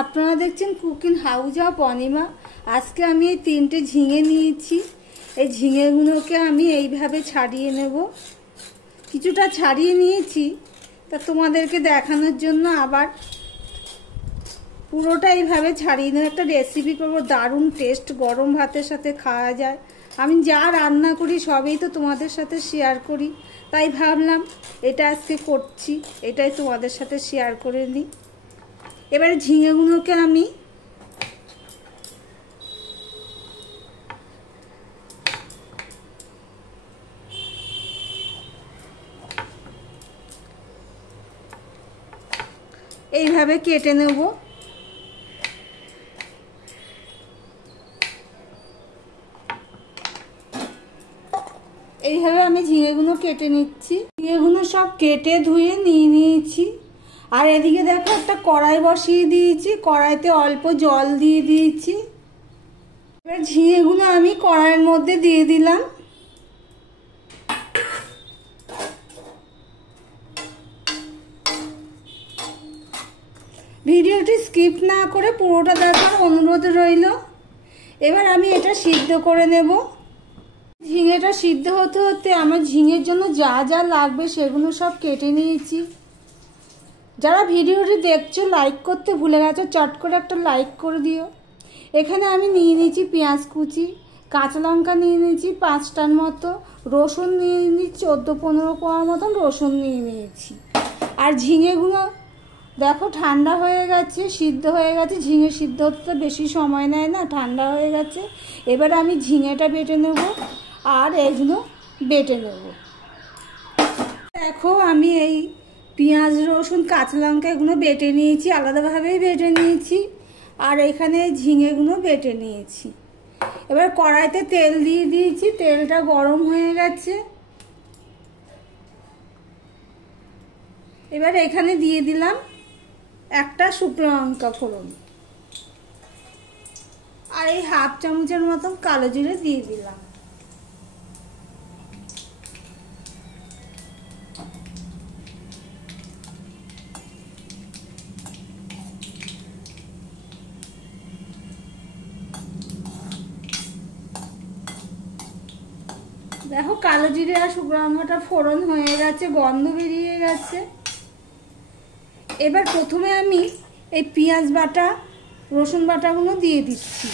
আপনারা দেখছেন cooking house of Anima. আজকে আমি এই 3টে ঝিঙে নিয়েছি। এই ঝিঙেগুলোকে আমি এইভাবে ছাড়িয়ে নেব। কিছুটা ছাড়িয়ে নিয়েছি, তা তোমাদেরকে দেখানোর জন্য আবার পুরোটা এইভাবে ছাড়িয়ে নেব। একটা রেসিপি করব, দারুণ টেস্ট, গরম ভাতের সাথে খাওয়া যায়। আমি যা রান্না করি সবই তো তোমাদের সাথে শেয়ার করি, তাই ভাবলাম এটা আজকে করছি, এটাই তোমাদের সাথে শেয়ার করে নিই। এবারে ঝিঙেগুলোকে আমি এইভাবে কেটে নেব। এইভাবে আমি ঝিঙেগুলো কেটে নিচ্ছি। ঝিঙেগুলো সব কেটে ধুয়ে নিয়ে নিয়েছি। আর এদিকে দেখো একটা কড়াই বসিয়ে দিয়েছি, কড়াইতে অল্প জল দিয়ে দিয়েছি। এবার ঝিঙেগুলো আমি কড়াইয়ের মধ্যে দিয়ে দিলাম। ভিডিওটি স্কিপ না করে পুরোটা দেখার অনুরোধ রইল। এবার আমি এটা সিদ্ধ করে নেব। ঝিঙেটা সিদ্ধ হতে হতে আমার ঝিঙের জন্য যা যা লাগবে সেগুলো সব কেটে নিয়েছি। যারা ভিডিওটি দেখছো লাইক করতে ভুলে গেছো, চট করে একটা লাইক করে দিও। এখানে আমি নিয়ে নিয়েছি পেঁয়াজ কুচি, কাঁচা লঙ্কা নিয়ে নিয়েছি 5টার মতো, রসুন নিয়ে নিয়েছি 14-15 কোয়া মতন রসুন নিয়ে নিয়েছি। আর ঝিঙেগুলো দেখো ঠান্ডা হয়ে গেছে, সিদ্ধ হয়ে গেছে। ঝিঙে সিদ্ধ হতে তো বেশি সময় নেয় না, ঠান্ডা হয়ে গেছে। এবার আমি ঝিঙেটা বেটে নেব আর এগুলো বেটে নেব। দেখো আমি এই পেঁয়াজ রসুন কাঁচা লঙ্কা এগুলো বেটে নিয়েছি, আলাদাভাবেই বেটে নিয়েছি। আর এখানে ঝিঙেগুলো বেটে নিয়েছি। এবার কড়াইতে তেল দিয়ে দিয়েছি, তেলটা গরম হয়ে গেছে। এবার এখানে দিয়ে দিলাম একটা শুকনো লঙ্কা ফোড়ন, আর এই 1/2 চামচের মতন কালো জিরে দিয়ে দিলাম। দেখো কালো জিরে আর শুকনো লঙ্কাটা ফোড়ন হয়ে গেছে, গন্ধ বেরিয়ে গেছে। এবার প্রথমে আমি এই পেঁয়াজ বাটা রসুন বাটাগুলো দিয়ে দিচ্ছি।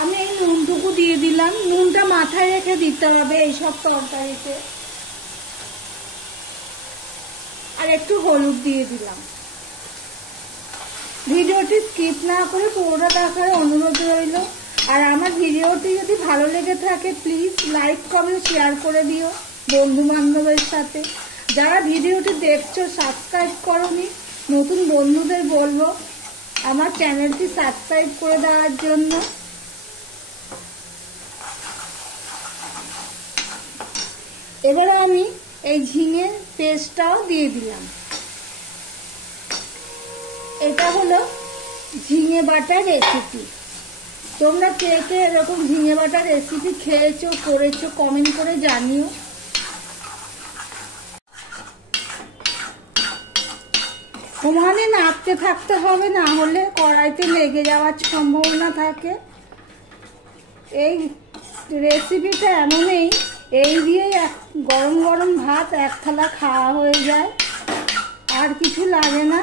আমি এই নুনটুকু দিয়ে দিলাম। নুনটা মাথায় রেখে দিতে হবে এইসব তরকারিতে। আর একটু হলুদ দিয়ে দিলাম। ভিডিওটি স্কিপ না করে পুরোটা দেখার অনুরোধ রইল। আর আমার ভিডিওটি যদি ভালো লেগে থাকে প্লিজ লাইক কমেন্ট শেয়ার করে দিও বন্ধু বান্ধবের সাথে। যারা ভিডিওটি দেখছো সাবস্ক্রাইব করোনি, নতুন বন্ধুদের বলবো আমার চ্যানেলটি সাবস্ক্রাইব করে দেওয়ার জন্য। এবারে আমি এই ঝিঙের পেস্টটাও দিয়ে দিলাম। এটা হলো ঝিঙে বাটা রেসিপি। তোমরা কে কে এরকম ঝিঙে বাটা রেসিপি খেয়েছো করেছো কমেন্ট করে জানিও। ওখানে নাড়তে থাকতে হবে, না হলে কড়াইতে লেগে যাওয়ার সম্ভাবনা থাকে। এই রেসিপিটা এমনই, এই দিয়ে গরম গরম ভাত 1 থালা খাওয়া হয়ে যায়, আর কিছু লাগে না।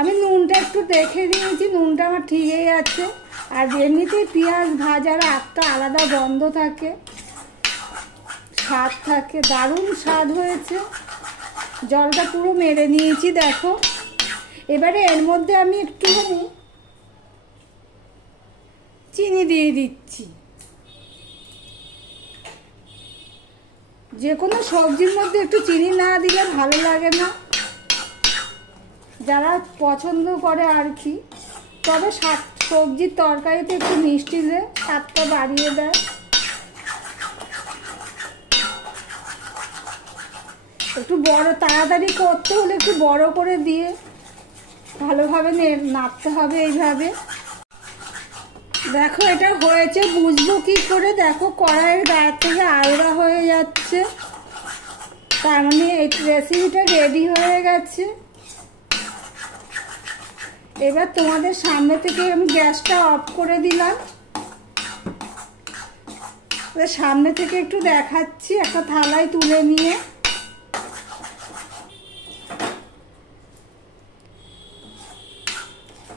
আমি নুনটা একটু দেখে দিয়েছি, নুনটা আমার ঠিকই আছে। আর এমনিতেই পেঁয়াজ ভাজার একটা আলাদা গন্ধ থাকে, স্বাদ থাকে, দারুণ স্বাদ হয়েছে। জলটা পুরো মেরে নিয়েছি দেখো। এবারে এর মধ্যে আমি একটুখানি চিনি দিয়ে দিচ্ছি। যে কোনো সবজির মধ্যে একটু চিনি না দিলে ভালো লাগে না, যারা পছন্দ করে আর কি। তবে সবজির তরকারিতে একটু মিষ্টি দিয়ে স্বাদটা বাড়িয়ে দেয়। একটু বড় তাড়াতাড়ি করতে হলে একটু বড় করে দিয়ে ভালোভাবে নাড়তে হবে এইভাবে। দেখো এটা হয়েছে, বুঝবো কি করে? দেখো কড়াইয়ের গায়ে থেকে আলগা হয়ে যাচ্ছে, তার মানে এই রেসিপিটা রেডি হয়ে গেছে। এবার তোমাদের সামনে থেকে আমি গ্যাসটা অফ করে দিলাম, সামনে থেকে একটু দেখাচ্ছি একটা থালায় তুলে নিয়ে।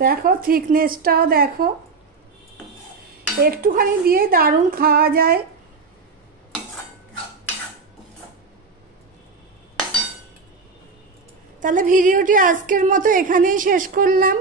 দেখো থিকনেসটাও দেখো, একটুখানি দিয়ে দারুণ খাওয়া যায়। তাহলে ভিডিওটি আজকের মতো এখানেই শেষ করলাম।